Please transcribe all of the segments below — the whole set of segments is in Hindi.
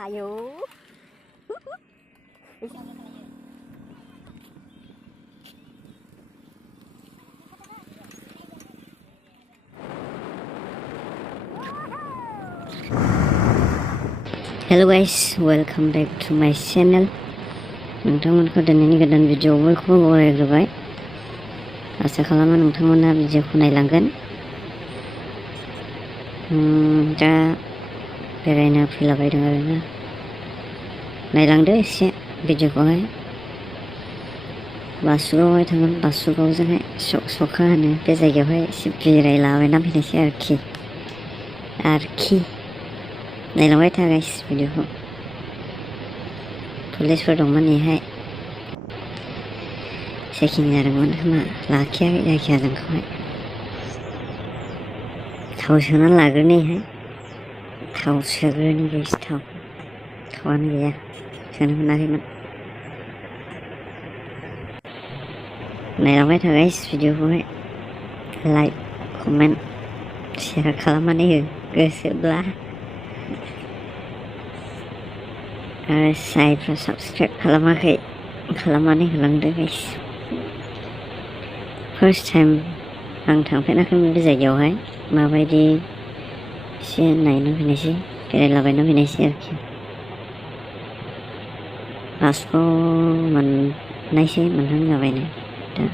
Ayo. Hello guys, welcome back to my channel. नोंथांमोनखौ दिनैनि गोदान भिडिअ बयखौबो बरायग्रोबाय। आसा खालामो नोंथांमोना भिडिअखौ नायलांगोन। दा बेरायनो फैलाबायदों आरोना। नायलांदो एसे भिडिअखौहाय। बासुगावहाय थांगोन, बासुगावजोंहाय सखा होनो बे जायगायावहाय एसे बेरायलाबायना फैनोसै आरोखि। नायलांबाय था गाइस भिडिअखौ। पुलिसफोर दंमोन नेहाय। चेकिं जादोंमोन खोमा, लाखियाखै जायखिया जोंखौहाय। थाव सोनानै लाग्रोनोहाय। थाव सोग्रोनि गाइस, थावानो गैया, सोनो मोनाखैमोन। नायलांबाय था गाइस भिडिअखौहाय। लाइक, कमेन्ट, शेयार खालामनानै हो गोसोब्ला। आरो जायफ्रा साबसक्राइब खालामाखै खालामनानै होलांदो गाइस। फार्स्ट टाइम आं थांफेराखैमोन बे जायगायावहाय। माबायदि एसे नायनो फैनोसै, बेरायलाबायनो फैनोसै आरोखि। पासपोर्ट मोननायसै, मोनहां जाबायनो दा।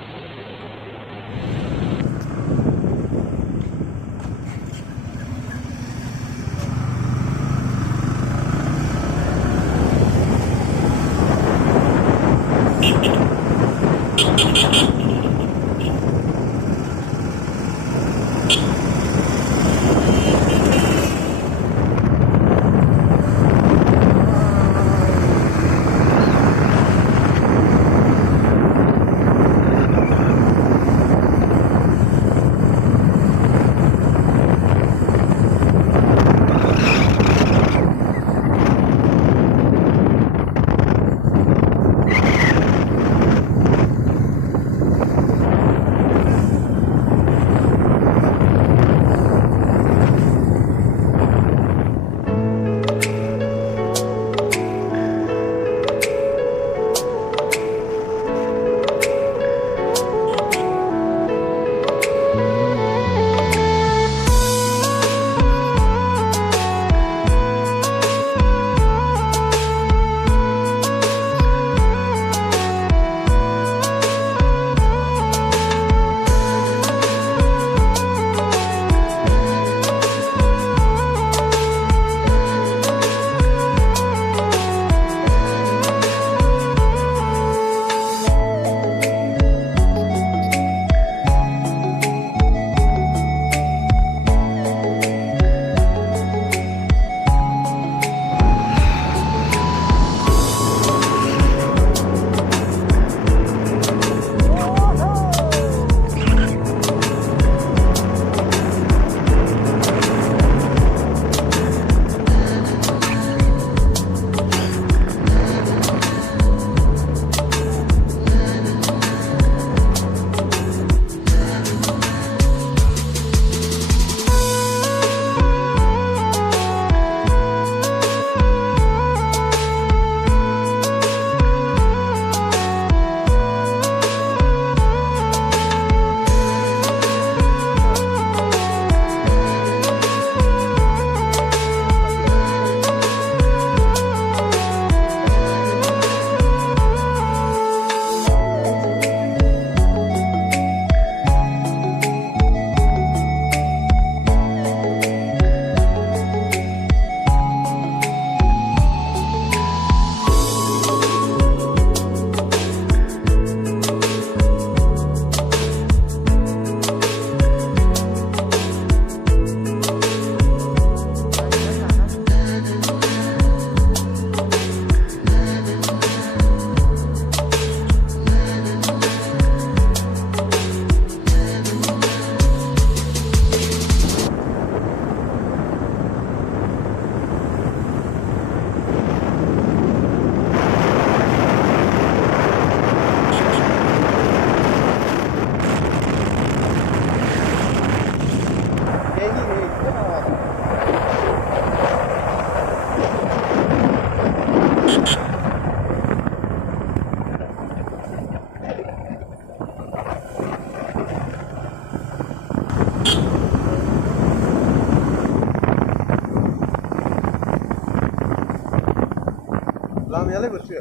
लामायालाय बोरसो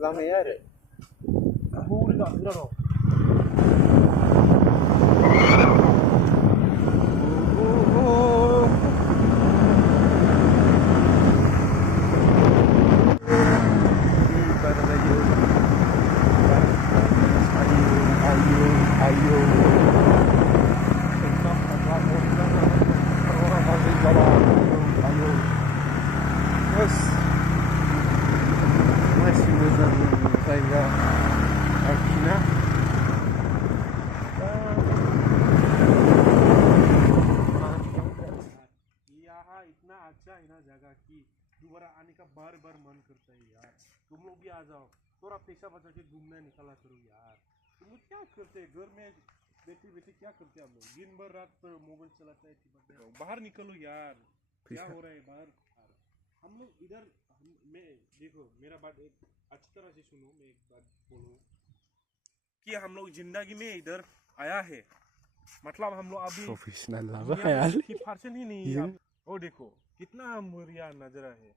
लामाया आरो हौरै गाखोग्रा दं masih besar saya Akina यहाँ इतना अच्छा है ना जगह की दोबारा आने का बार बार मन करता है यार तुम लोग भी आ जाओ थोड़ा पैसा बचा के घूमने निकला करो यार तुम लोग क्या करते हैं घर में बैठे बैठे क्या करते हैं हम लोग दिन भर रात पर मोबाइल चलाते हैं बाहर निकलो यार क्या हो रहा है बाहर हम लोग इधर मैं देखो मेरा बात एक अच्छी तरह से सुनो मैं एक बात बोलूँ कि हम लोग जिंदगी में इधर आया है मतलब हम लोग अभी प्रोफेशनल ही नहीं है वो देखो कितना बढ़िया नजारा है